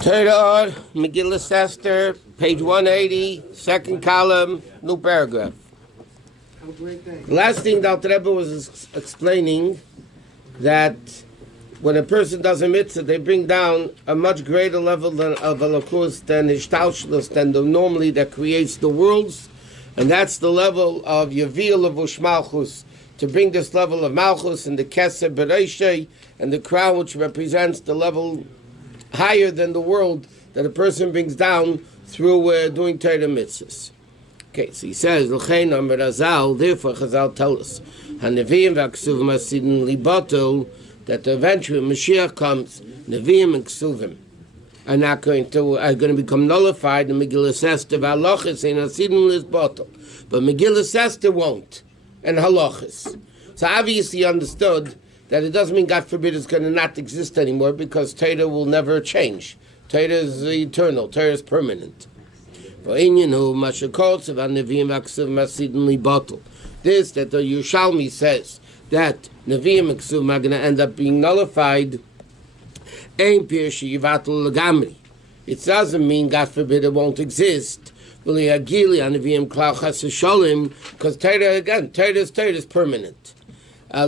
Torah, Megillah Esther, page 180, second column, new paragraph. The last thing the Alter Rebbe was explaining that when a person does a mitzvah, they bring down a much greater level of Elokus than Hishtalshlus, than the normally that creates the worlds, and that's the level of Yavil of Ushmalchus, to bring this level of Malchus and the Keser Bereishei and the crown which represents the level higher than the world that a person brings down through doing Torah mitzvahs. Okay, so he says, L'chein Amar Azal, therefore Chazal tell us, HaNeviim v'Aksuvim Hasidin Libatel, that eventually Mashiach comes, Neviim and Ksuvim are not going to become nullified in Megillah Esther, v'Halachas in Hasidin Libatel, but Megillah Esther won't, and Halachas. So obviously understood that it doesn't mean, God forbid, it's going to not exist anymore, because Torah will never change. Torah is eternal. Torah is permanent. This, that the Yerushalmi says, that Nevi'im and Ksuvim are going to end up being nullified, it doesn't mean, God forbid, it won't exist. Because Torah, again, Torah is permanent. So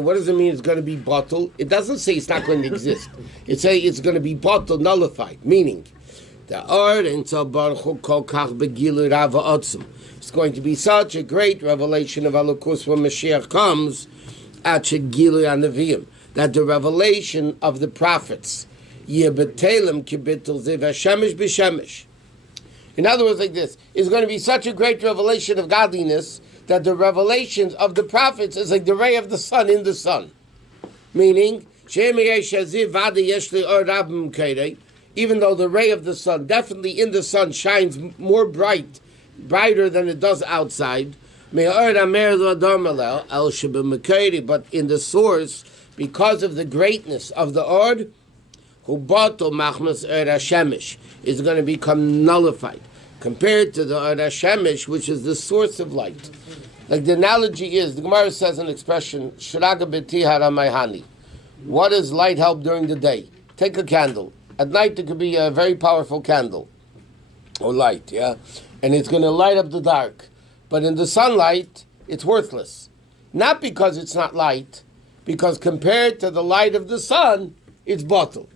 what does it mean it's going to be bottled? It doesn't say it's not going to exist. It says it's going to be bottled, nullified, meaning it's going to be such a great revelation of Elokus when Mashiach comes, that the revelation of the prophets, in other words, like this, is going to be such a great revelation of godliness that the revelations of the prophets is like the ray of the sun in the sun. Meaning, even though the ray of the sun, definitely in the sun, shines more brighter than it does outside, but in the source, because of the greatness of the Ord, is going to become nullified, compared to the Or HaShemesh, which is the source of light. Like the analogy is, the Gemara says an expression, Shraga b'ti haramayhani. What does light help during the day? Take a candle. At night it could be a very powerful candle, or light, yeah? And it's going to light up the dark. But in the sunlight, it's worthless. Not because it's not light, because compared to the light of the sun, it's bottled.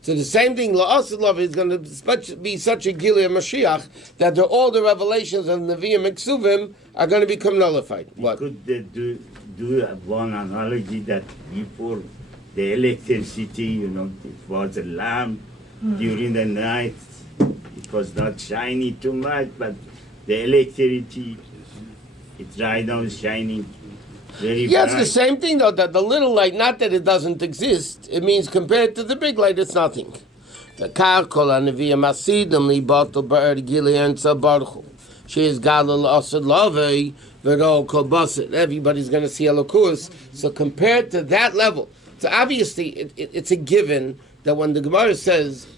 So the same thing, La'asilov is going to be such a Gilui of Mashiach that all the revelations of Nevi'im and Ksuvim are going to become nullified. What? Could do one analogy that before the electricity, it was a lamp during the night. It was not shiny too much, but the electricity, it's right now shining. Yes, the same thing though, that the little light, not that it doesn't exist, it means compared to the big light, it's nothing. Everybody's going to see Elokus, so compared to that level, so obviously it's a given that when the Gemara says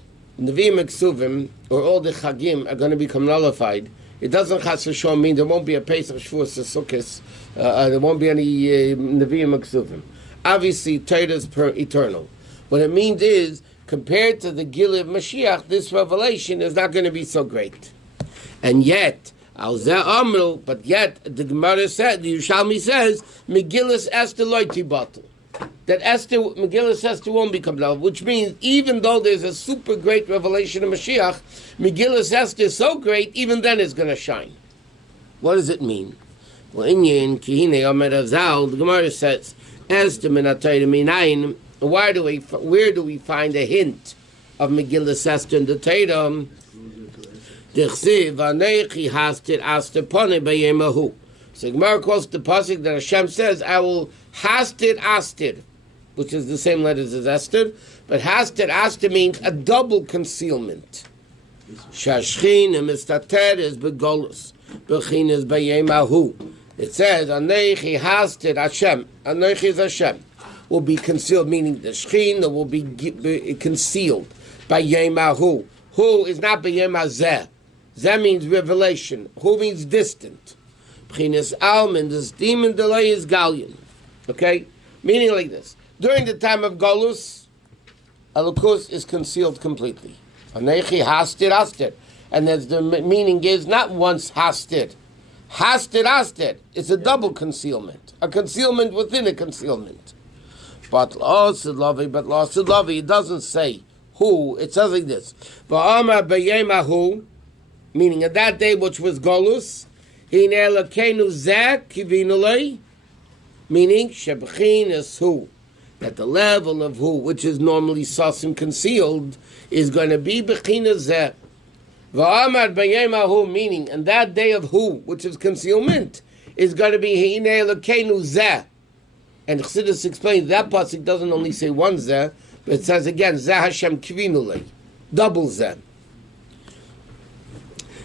Nevi'im and Ksuvim, or all the Chagim, are going to become nullified, it doesn't chas v'shom mean there won't be a Pesach, Shavuos, Sukkos. There won't be any Nevi'im and Ksuvim. Obviously, Torah is eternal. What it means is, compared to the Gilui of Mashiach, this revelation is not going to be so great. And yet, the Gemara said, the Yerushalmi says, Megillah Esther loyti batel. That Megillah Esther won't become love, which means even though there's a super great revelation of Mashiach, Megillah Esther is so great, even then it's going to shine. What does it mean? Well, the Gemara says, where do we find a hint of Megillah Esther in the Torah? So Gemara quotes the pasuk that Hashem says, I will hastir astir, which is the same letters as Esther, but hastir astir means a double concealment. Shashchin mistater is begolus, bechin is bayemahu. It says, Anechi hastir Hashem, Anechi is Hashem, will be concealed, meaning the Shechina will be concealed by Yemahu. Hu is not by Yemazeh. Zeh means revelation. Hu means distant. B'chinas Alman, this demon delay is Galion. Okay? Meaning like this. During the time of Golus, Elokus is concealed completely. Anechi hastir astir. And as the meaning is not once hastir. Hastir astir. It's a double concealment. A concealment within a concealment. But Lavi, it doesn't say who. It says like this. Va'amar b'yemahu, meaning at that day which was Golus, hine elokenu zeh kivinu lei, meaning shebchin is who. That the level of who, which is normally sus and concealed, is going to be b'china zeh. Va'amar b'yemahu, meaning and that day of who, which is concealment, is going to be hine elokenu zeh. And Chassidus explains that pasuk doesn't only say one zeh, but it says again, Zeh Hashem Kvinu Lei, double zeh.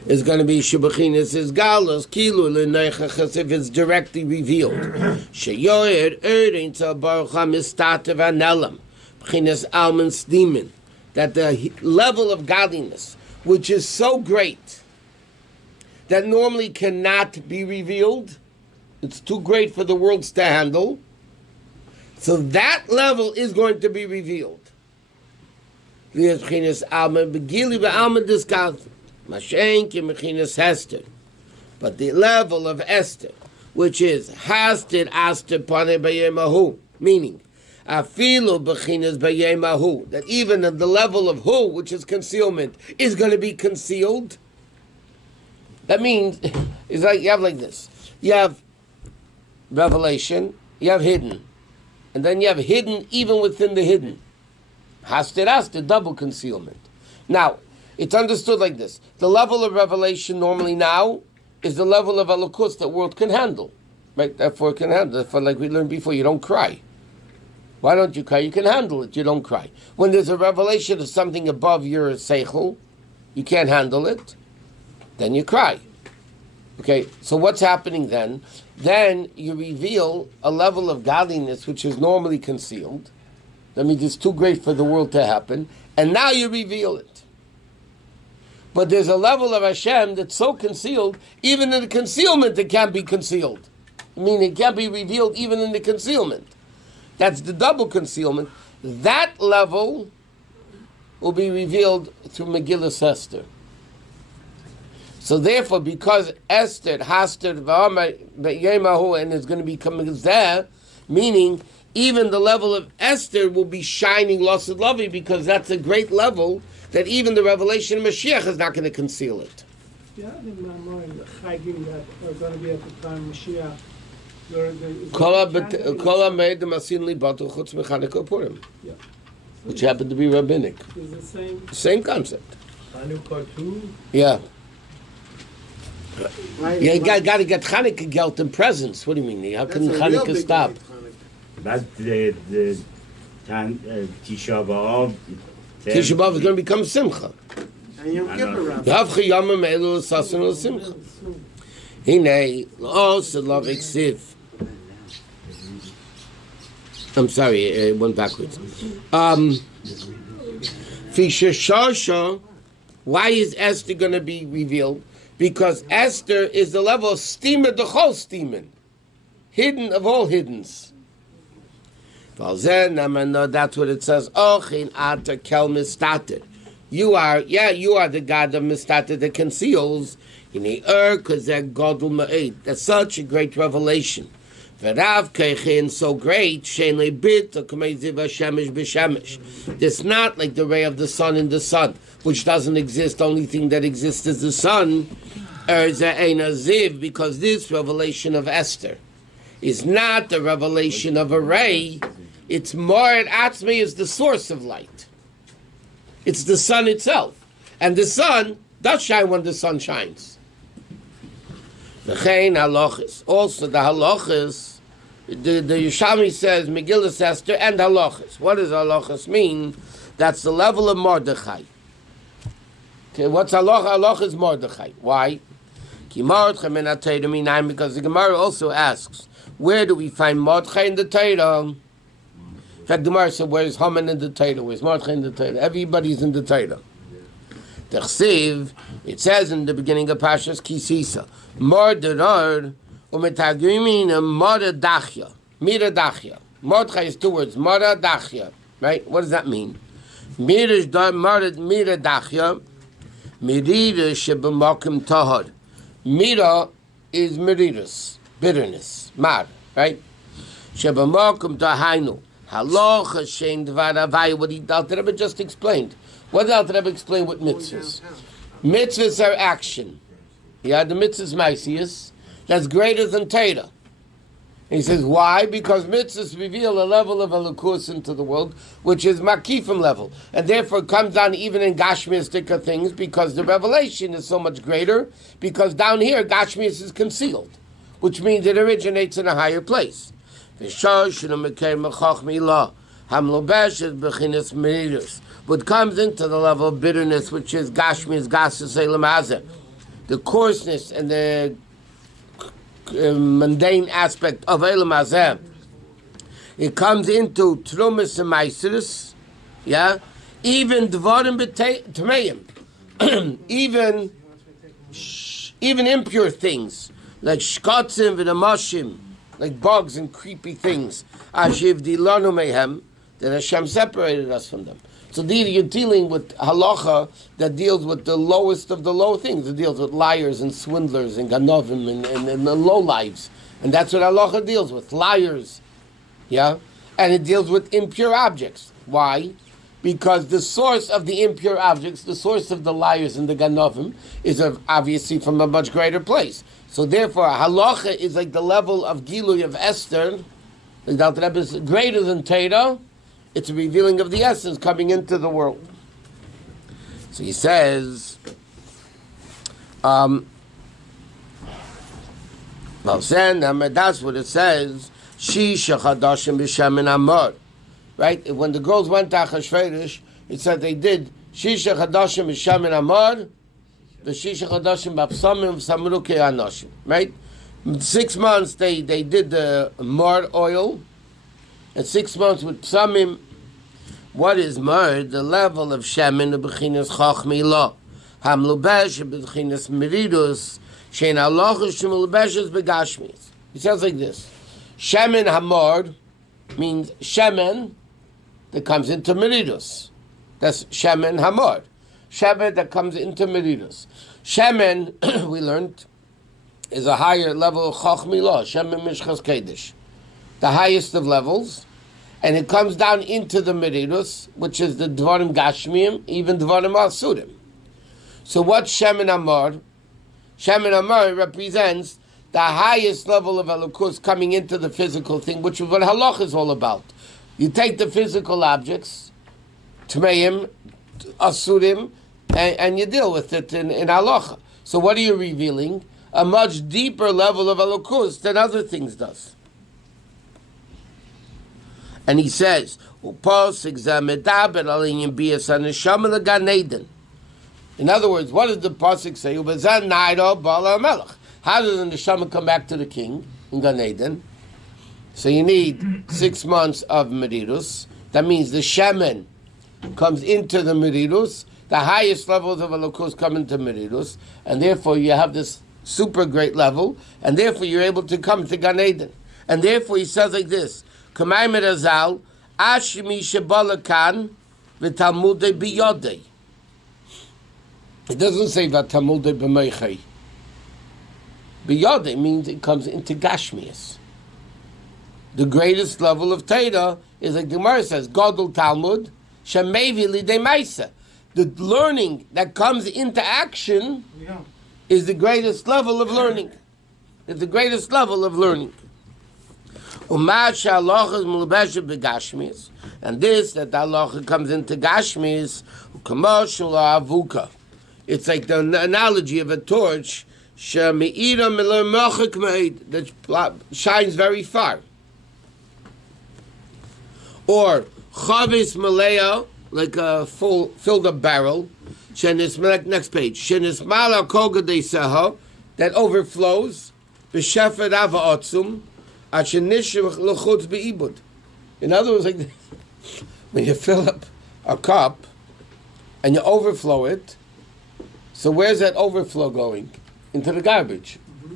It's going to be Shubachinis is Galos, Kilu L'neichachas, if it's directly revealed. Sheyoyer Erin Tzal Baruch HaMistatev Anelam, B'chinas Alman Sdimin, that the level of godliness, which is so great, that normally cannot be revealed, it's too great for the worlds to handle, so that level is going to be revealed. But the level of Esther, which is Hastir Aster Pane Bayemahu, meaning Afilu Bechinas Bayemahu, that even at the level of who, which is concealment, is going to be concealed. That means it's like you have like this. You have revelation, you have hidden. And then you have hidden even within the hidden. Hastir, double concealment. Now, it's understood like this. The level of revelation normally now is the level of elokus that world can handle. Right? Therefore it can handle. Therefore, like we learned before, you don't cry. Why don't you cry? You can handle it. You don't cry. When there's a revelation of something above your seichel, you can't handle it, then you cry. Okay, so what's happening then? Then you reveal a level of godliness which is normally concealed. That means it's too great for the world to happen. And now you reveal it. But there's a level of Hashem that's so concealed, even in the concealment it can't be concealed. I mean, it can't be revealed even in the concealment. That's the double concealment. That level will be revealed through Megillas Esther. So therefore, because Esther, Hastir, Yemahu, and is going to become there, meaning even the level of Esther will be shining Lasid Lavi, because that's a great level that even the revelation of Mashiach is not going to conceal it. Yeah, the Maamarim, the Chagim that are going to be at the time of Mashiach. Which happened to be rabbinic. Is the same concept. Hanukkah too? Yeah. You got to get Hanukkah gelt and presents. What do you mean? How can Hanukkah stop? That's the Tisha B'Av. Tisha B'Av is going to become Simcha. And Yom Kippur. Davchi Yamim Elu Sasan Ol Simcha. Hine also love Eksiv. I'm sorry, it went backwards. Fisher Shasha. Why is Esther going to be revealed? Because Esther is the level of steamer, the whole steamer, hidden of all hiddens. That's what it says. You are the God of Mistater that conceals. That's such a great revelation. So great, it's not like the ray of the sun in the sun, which doesn't exist. Only thing that exists is the sun. Because this revelation of Esther is not the revelation of a ray. It's Moed Atzmi is the source of light. It's the sun itself. And the sun does shine when the sun shines. Also the halachas, the Yerushalmi says Megillas Esther and halachas. What does halachas mean? That's the level of Mordechai. Okay, what's halacha? Halacha is Mordechai. Why? Because the Gemara also asks, where do we find Mordechai in the Torah? In fact, the Gemara said, where's Haman in the Torah? Where's Mordechai in the Torah? Everybody's in the Torah. The Chsiv, it says in the beginning of Pashas Kisisa, Mordechai umetagimina Mordechai. Mordechai is two words, Mordechai. Right? What does that mean? Mira dachya. Merida shebamakim tahar. Mira is meridus, bitterness, mar, right? Shebamakim tahainu. Halacha shein dvar avaya. What the Rebbe just explained. What did the Rebbe explain with mitzvahs? Mitzvahs are action. Yeah, the mitzvahs maisius. That's greater than Torah. He says, why? Because mitzvahs reveal a level of elokus into the world, which is makifim level. And therefore it comes down even in Gashmiistic things, because the revelation is so much greater, because down here, Gashmias is concealed, which means it originates in a higher place. What comes into the level of bitterness, which is Gashmias, Gasus, Elamazah, the coarseness and the mundane aspect of Elam Hazeh, it comes into Trumas and Meiseris, yeah, even Dvarim B'Tameim, even impure things, like Shkotzim V'Namashim, like bugs and creepy things, Ashiv Dilanu Mehem, that Hashem separated us from them. So you're dealing with halacha that deals with the lowest of the low things. It deals with liars and swindlers and ganovim and the low lives. And that's what halacha deals with, liars. Yeah? And it deals with impure objects. Why? Because the source of the impure objects, the source of the liars and the ganovim, is obviously from a much greater place. So therefore, halacha is like the level of Gilui of Esther. The Alter Rebbe is greater than Torah. It's a revealing of the essence coming into the world. So he says, well, that's what it says. Shisha chadashim b'shemen amor. Right? When the girls went to Achashverosh, it said they did Shisha chadashim b'shemen amor, the Shisha chadashim b'psamim v'samruke anoshim. Right? 6 months they did the mor oil, and 6 months with psamim. What is mar? The level of shemen b'chinas chachmi lo. Hamlubesh b'chinas meridus shein halacha shemulubeshes begashmis. It sounds like this: shemen hamor means shemen that comes into meridus. That's shemen hamor. Shemen that comes into meridus. Shemen, we learned, is a higher level of chachmi lo. Shemen mishchas kedesh, the highest of levels. And it comes down into the meridus, which is the dvarim gashmiyim, even dvarim asurim. So what's shemen amar? Shemen amar represents the highest level of elokus coming into the physical thing, which is what halach is all about. You take the physical objects, tmeim, asurim, and you deal with it in halacha. So what are you revealing? A much deeper level of elokus than other things does. And he says, in other words, what does the pasuk say? How does the neshama come back to the king in Gan Eden? So you need 6 months of meridus. That means the shemen comes into the meridus. The highest levels of elokus come into meridus, and therefore you have this super great level, and therefore you're able to come to Gan Eden. And therefore he says like this: Kamay merazal ashmi shebalakan v'talmudei biyodei. It doesn't say v'talmudei b'meichei. Biyodei means it comes into gashmias. The greatest level of Torah is, like the Gemara says, Gadol Talmud shemevi lidei ma'isa. The learning that comes into action is the greatest level of learning. It's the greatest level of learning. And this, that the halacha comes into gashmis, it's like the analogy of a torch that shines very far. Or chavis malaya, like a full filled up barrel. Next page. That overflows. In other words, like this, when you fill up a cup and you overflow it, so where's that overflow going? Into the garbage. Mm-hmm.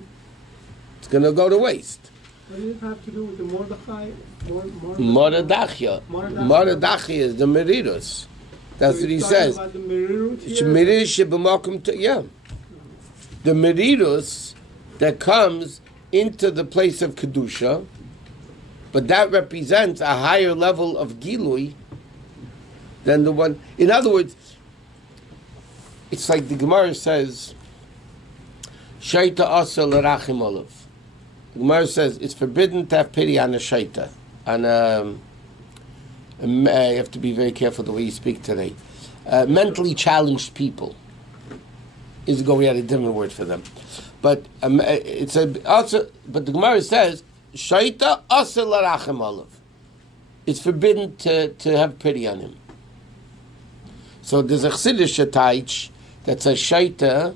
It's going to go to waste. What does it have to do with the Mordechai? Mordechai is the meridus. That's what he says. About the merirut here? Yeah. The merirus that comes into the place of Kedusha, but that represents a higher level of Gilui than the one. In other words, it's like the Gemara says, Shaita asa l'rachim olav. The Gemara says it's forbidden to have pity on a shaita. You have to be very careful the way you speak today. Mentally challenged people. Is going we had a different word for them, but it's also. But the Gemara says shaita asa l'rachim olav. It's forbidden to have pity on him. So there's a Chassidish taich that says shaita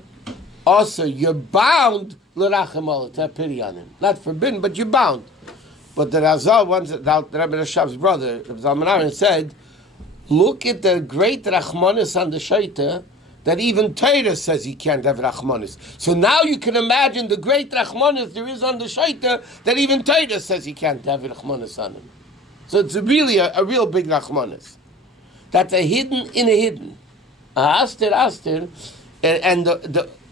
asa, you're bound l'rachim olav, to have pity on him. Not forbidden, but you're bound. But the Razal once, the Rabbi Rashav's brother, Zalman, said, look at the great Rachmanis on the Shaita, that even Torah says he can't have Rachmanis. So now you can imagine the great Rachmanis there is on the Shaita, that even Torah says he can't have Rachmanis on him. So it's really a real big Rachmanis. That's a hidden in a hidden. Aster, and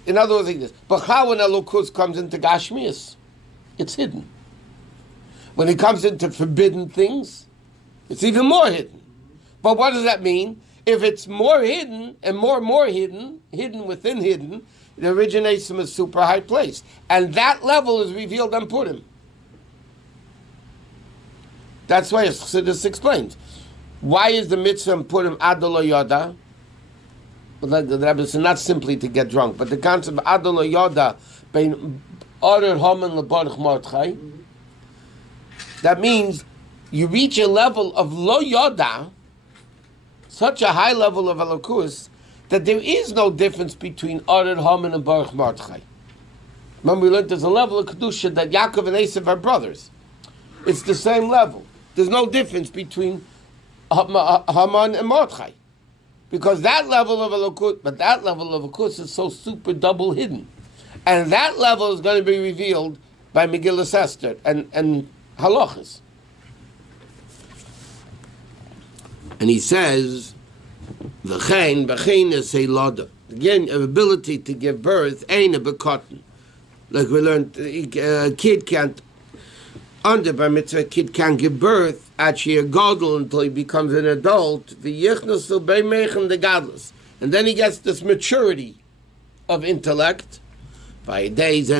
in other words like this. But how when Elokus comes into Gashmias, it's hidden. When it comes into forbidden things, it's even more hidden. But what does that mean? If it's more hidden and more hidden, hidden within hidden, it originates from a super high place. And that level is revealed on Purim. That's why Chassidus explains. Why is the mitzvah on Purim Adolo Yoda? Well, the Rabbi said not simply to get drunk, but the concept of Adolo Yoda, bein Orer Homen Leborich Mordechai. That means you reach a level of lo yoda, such a high level of elokus, that there is no difference between Ored Haman and Baruch Mordechai. Remember, we learned there's a level of kedusha that Yaakov and Esav are brothers. It's the same level. There's no difference between Haman and Mordechai, because that level of elokus, but that level of elokus is so super double hidden, and that level is going to be revealed by Megillas Esther and halachas. And he says, V'chein is a loda. Again, ability to give birth ain't a bekotten. Like we learned, a kid can't, under bar mitzvah, a kid can't give birth actually a gadol until he becomes an adult. V'yichnos l'beimechen the gadlus. And then he gets this maturity of intellect. Then he's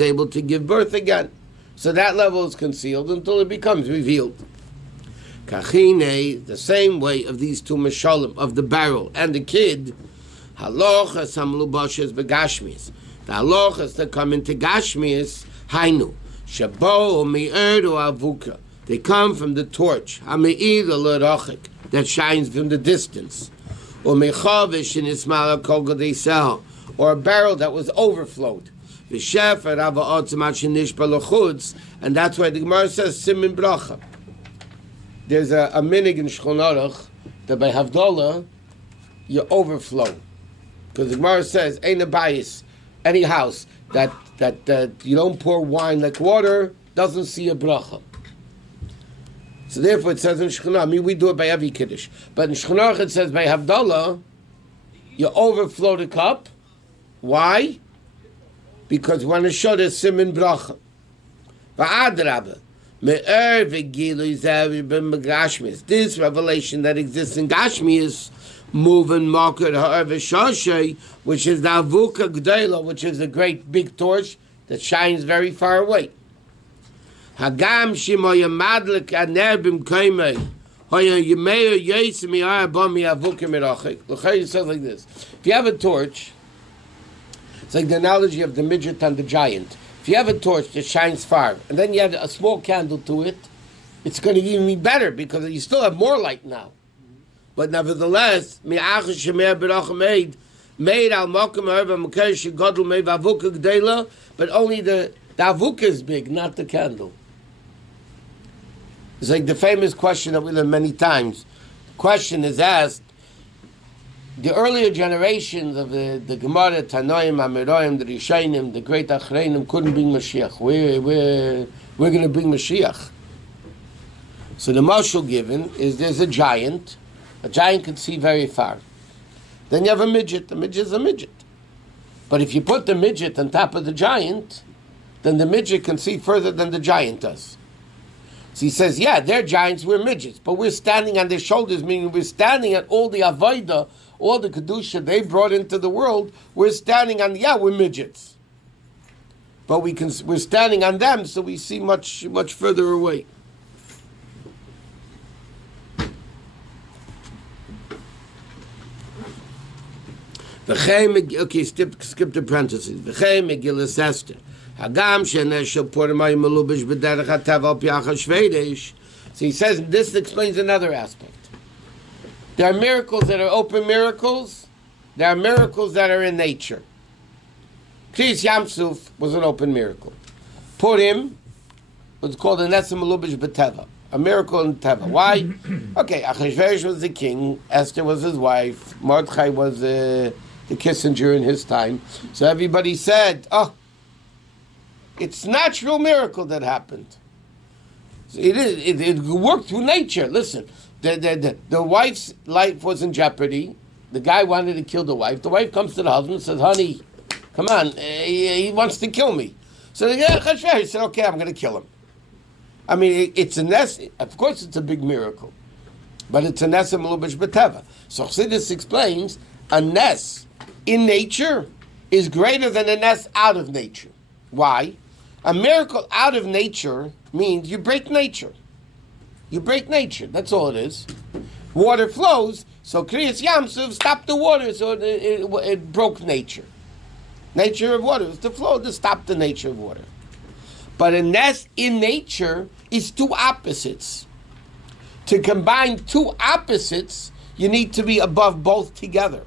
able to give birth again. So that level is concealed until it becomes revealed. Kachine, the same way of these two mashalim, of the barrel and the kid, halachas hamlubashes begashmias. The halachas that come into gashmias, hainu, shabo mi'erdu avuka. They come from the torch, hami'ir l'rochik, that shines from the distance. Or mechavish in ismala kolga they sell, or a barrel that was overflowed. And that's why the Gemara says simin bracha. There's a minig in Shulchan Aruch that by Havdalah you overflow, because the Gemara says ain't a bias, any house that you don't pour wine like water doesn't see a bracha. So therefore it says in Shulchan Aruch, I mean we do it by every Kiddush, but in Shulchan Aruch it says by Havdalah you overflow the cup. Why? Because when a shot is simin bracha. Va'adrabah, me'er v'gilu zavi b'magashmis. This revelation that exists in Gashmias, moving market ha'er v'shashay, which is the avuka g'dayla, which is a great big torch that shines very far away. Hagam shimoya madlik aner b'mkaymei, hoya yemeir yesimi arabami avuka mirachik. L'chayr says like this: if you have a torch, it's like the analogy of the midget and the giant. If you have a torch that shines far, and then you add a small candle to it, it's going to even be better because you still have more light now. But nevertheless, but only the avuka is big, not the candle. It's like the famous question that we learned many times. The question is asked, the earlier generations of the Gemara, Tanoim, Amiroim, the Rishonim, the great Achreinim couldn't bring Mashiach. We're going to bring Mashiach. So the mashal given is there's a giant. A giant can see very far. Then you have a midget. The midget is a midget. But if you put the midget on top of the giant, then the midget can see further than the giant does. So he says, yeah, they're giants, we're midgets, but we're standing on their shoulders, meaning we're standing at all the avodah, all the kedusha they brought into the world. We're standing on, we're midgets. But we're standing on them, so we see much, much further away. Okay, skip the parentheses. V'chei Megillas Esther. Hagam sheneshel Purim Maamar b'derech hatav al piachas shvedish. So he says this explains another aspect. There are miracles that are open miracles. There are miracles that are in nature. Kriyas Yamsuf was an open miracle. Purim was called a Nesem Melubish b'teva, a miracle in teva. Why? Okay, Achashverosh was the king. Esther was his wife. Mordechai was the Kissinger in his time. So everybody said, it's a natural miracle that happened. So it worked through nature. Listen, the wife's life was in jeopardy. The guy wanted to kill the wife. The wife comes to the husband and says, honey, come on, he wants to kill me. So the guy said, okay, I'm going to kill him. I mean, it's a ness. Of course, it's a big miracle. But it's a ness of Melubish b'teva. So Chassidus explains, a ness in nature is greater than a ness out of nature. Why? A miracle out of nature means you break nature. You break nature. That's all it is. Water flows, so Kriyas Yamsuf stopped the water, so it broke nature. Nature of water is to flow to stop the nature of water. But a ness in nature is two opposites. To combine two opposites, you need to be above both together.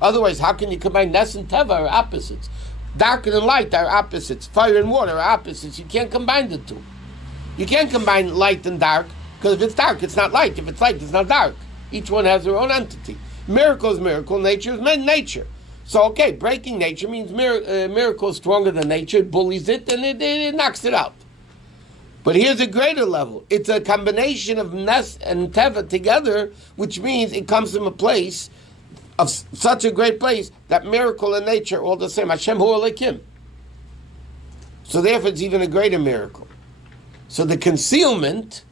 Otherwise, how can you combine ness and teva are opposites? Dark and light are opposites. Fire and water are opposites. You can't combine the two. You can't combine light and dark, because if it's dark, it's not light. If it's light, it's not dark. Each one has their own entity. Miracle is miracle. Nature is nature. So, okay, breaking nature means miracle is stronger than nature. It bullies it and it knocks it out. But here's a greater level. It's a combination of Nes and Teva together, which means it comes from a place of such a great place that miracle and nature are all the same. Hashem hu Elokim. So therefore it's even a greater miracle. So the concealment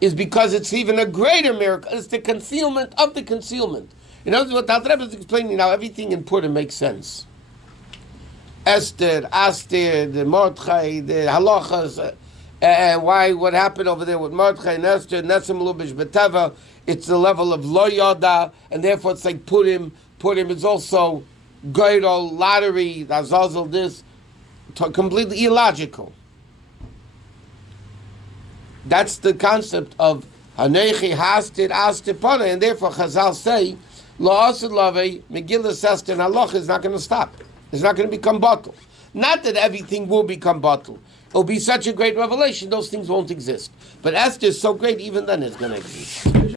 is because it's even a greater miracle. It's the concealment of the concealment. In other words, what the Rebbe is explaining now, everything in Purim makes sense. Esther, Aster, the Mordechai, the halachas, and what happened over there with Mordechai and Esther, Nesem Lubish B'teva, it's the level of Lo Yoda, and therefore it's like Purim. Purim is also Geidol, lottery, Azazel, this, completely illogical. That's the concept of Hanechi Hastir Aster Pana, and therefore Chazal say, Lo Asad Lavei, Megillas Esther and Halacha is not going to stop. It's not going to become bottle. Not that everything will become bottle. It'll be such a great revelation, those things won't exist. But Esther is so great, even then it's going to exist.